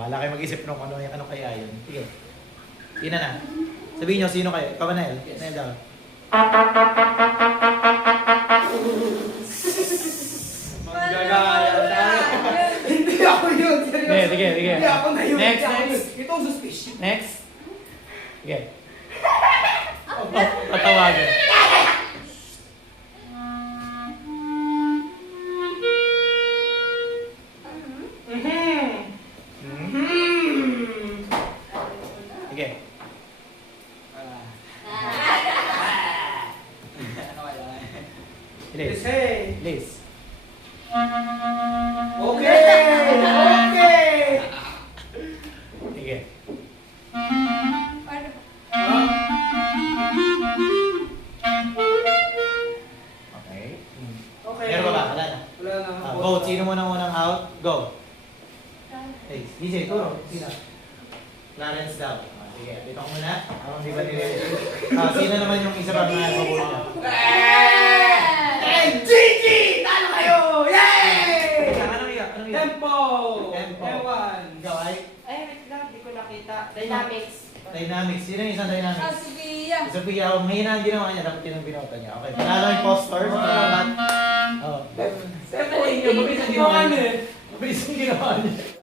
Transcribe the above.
Bahala kayo mag-isip nung ano kaya yun. Sige. Ina na. Sabihin nyo, sino kayo? Ikaw ba, Nael? Nael daw. Manggagaya tayo. Hindi ako yun. Seryoso. Sige. Hindi ako na yun. Next. Ito ang suspicious. Next. Sige. Tatawagan. Sige. Liz. Liz. Okay! Sige. Okay. Okay. Meron ba ba? Wala na. Wala na. Vote. Sino mo nang unang out? Go. Hey, DJ, turo. Sino? Clarence daw. Sige, dito ko muna. Habang di ba sino naman yung isa pang nakabulo niya? Gigi! Talo kayo! Yay! Anong iya? Tempo! Tempo. Ewan. Ikaw ay? Ay, wait lang, di ko nakita. Dynamics. Dynamics. Sino yung isang dynamics? Sophia. Sophia, ang mahina ang ginawa niya. Dapat yun ang binota niya. Okay, panalo yung poster. Salamat. Oh. Tempo inyo. Mabilis ang ginawa niyo. Mabilis ang ginawa niya.